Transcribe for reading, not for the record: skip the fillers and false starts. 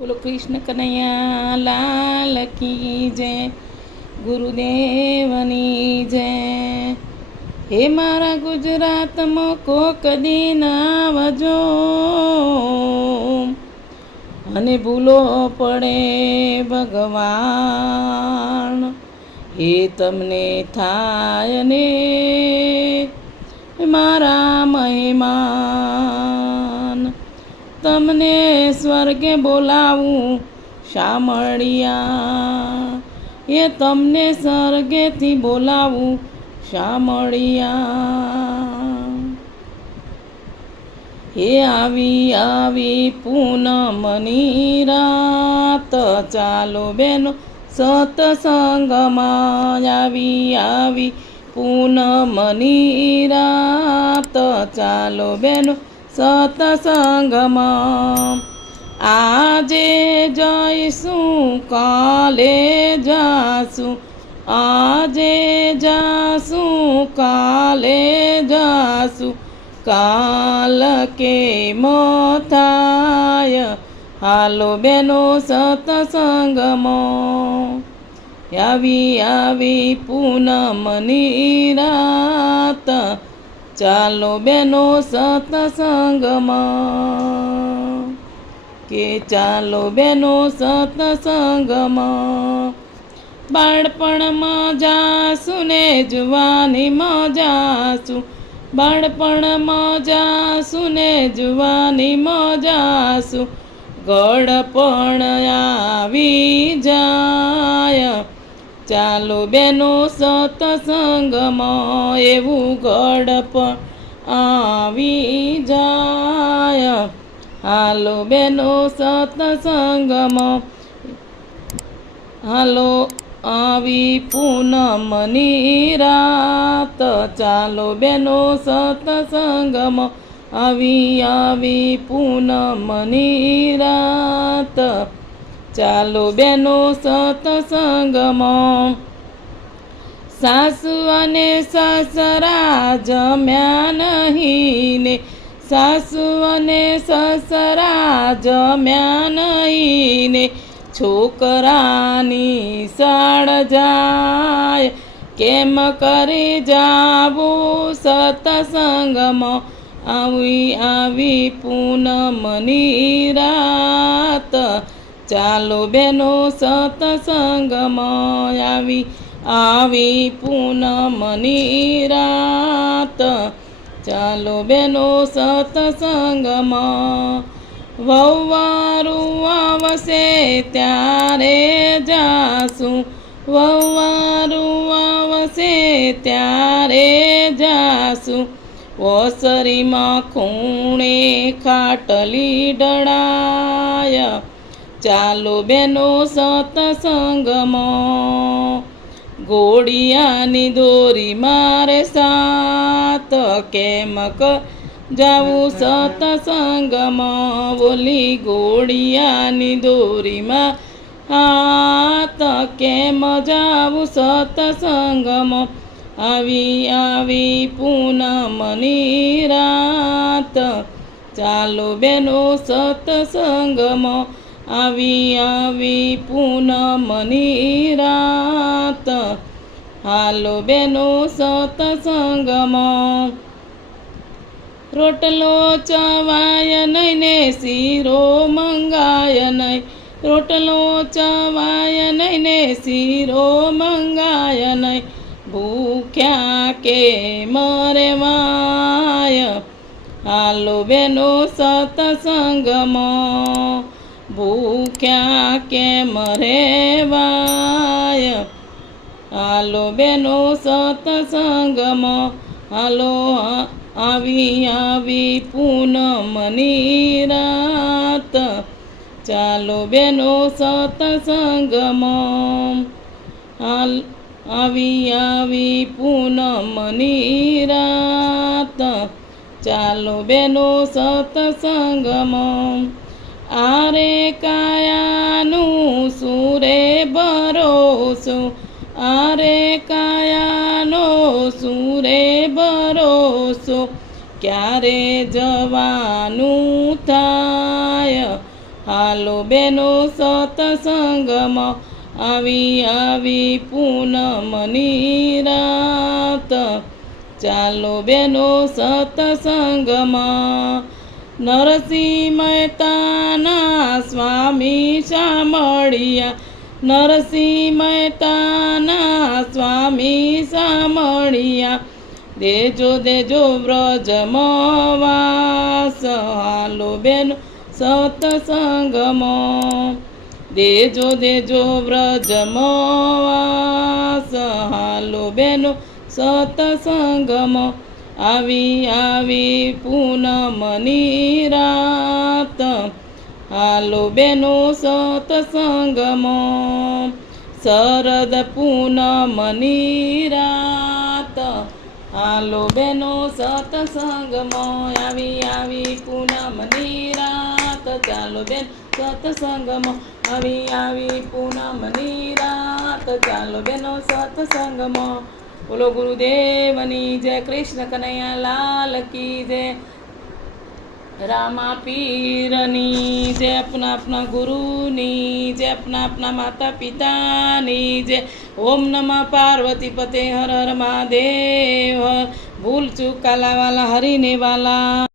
બોલો કૃષ્ણ કનૈયા લાલ કી જય, ગુરુદેવની જય. હે મારા ગુજરાતમાં કોક દિન આવજો, અને ભૂલો પડે ભગવાન, એ તમને થાય ને મારા મહેમાન. તમને સ્વર્ગે બોલાવું શામળિયા, એ તમને સ્વર્ગેથી બોલાવું શામળિયા. હે આવી આવી પૂનમની રાત, ચાલો બેનો સત્સંગમાં. આવી આવી પૂનમની રાત, ચાલો બેનો સત્સંગમાં. આજે જઈશું કાલે જાશું, આજે જાશું કાલે જાશું, કાલ કેમ થાય હાલો બેનો સત્સંગમાં. આવી આવી પૂનમની રાત, ચાલો બેનો સત્સંગમાં, કે ચાલો બેનો સત્સંગમાં. બાળપણમાં જાશું ને જુવાનીમાં જાશું, બાળપણમાં જાશું ને જુવાનીમાં જાશું, ગળપણ આવી જાય ચાલો બેનો સત્સંગમાં. એવું ગળપણ આવી જાય હાલો બેનો સત્સંગમાં. હાલો આવી પૂનમની રાત, ચાલો બેનો સત્સંગમાં. આવી આવી પૂનમની રાત, ચાલો બેનો સત્સંગમાં. સાસુ અને સસરા જમ્યા નહીં ને, સાસુ અને સસરા જમ્યા નહીં ને, છોકરાની સાળ જાય કેમ કરી જાવું સત્સંગમાં. આવી આવી પૂનમની રાત, ચાલો બેનો સત્સંગમાં. આવી આવી પૂનમની રાત, ચાલો બેનો સત્સંગમાં. વહુવારું આવશે ત્યારે જાશું, વહુવારું આવશે ત્યારે જાશું, ઓસરીમાં ખૂણે ખાટલી ડળાય ચાલો બેનો સત્સંગમાં. ઘોડિયાની દોરી મારે સાત, કેમ જાવું સત્સંગમાં. બોલી ઘોડિયાની દોરીમાં હાથ, કેમ જાવું સત્સંગમાં. આવી આવી પૂનમની રાત, ચાલો બેનો સત્સંગમાં. આવી આવી પૂનમની રાત, હાલો બેનો સત્સંગમાં. રોટલો ચવાય નહીં ને શીરો મંગાય નહીં, રોટલો ચવાય નહીં ને શીરો મંગાય નહીં, ભૂખ્યા કે મરેવાય હાલો બેનો સત્સંગમાં. ભૂખ્યા કે મરેવાય હાલો બેનો સત્સંગમાં. હાલો આવી આવી પૂનમની રાત, ચાલો બેનો સત્સંગમાં. આવી આવી પૂનમની રાત, ચાલો બેનો સત્સંગમાં. આરે કાયાનું સુરે ભરોસો, આરે કાયાનો સુરે ભરોસો, ક્યારે જવાનું થાય હાલો બેનો સત્સંગમાં આવી પૂનમની રાત ચાલો બેનો સત્સંગમાં નરસિંહ મહેતાના સ્વામી સાંભળ્યા નરસિંહ મહેતાના સ્વામી સાંભળ્યા દેજો દેજો વ્રજમાં વાસ હાલો બેનો સત્સંગમાં દેજો દેજો વ્રજમાં વાસ હાલો બેનો સત્સંગમાં આવી પૂનમની રાત હાલો બેનો સત્સંગમાં શરદ પૂનમની રાત હાલો બેનો સત્સંગમાં આવી પૂનમની રાત ચાલો બેન સત્સંગમાં આવી પૂનમની રાત ચાલો બેનો સત્સંગમાં બોલો ગુરુદેવની જય કૃષ્ણ કનૈયા લાલ કી જય રામા પીરની જય अपना गुरुની જય अपना માતા પિતાની જય ઓમ નમઃ પાર્વતી પતે હર હર મહાદેવ ભૂલ ચૂક કાલા વાલા હરીને વાલા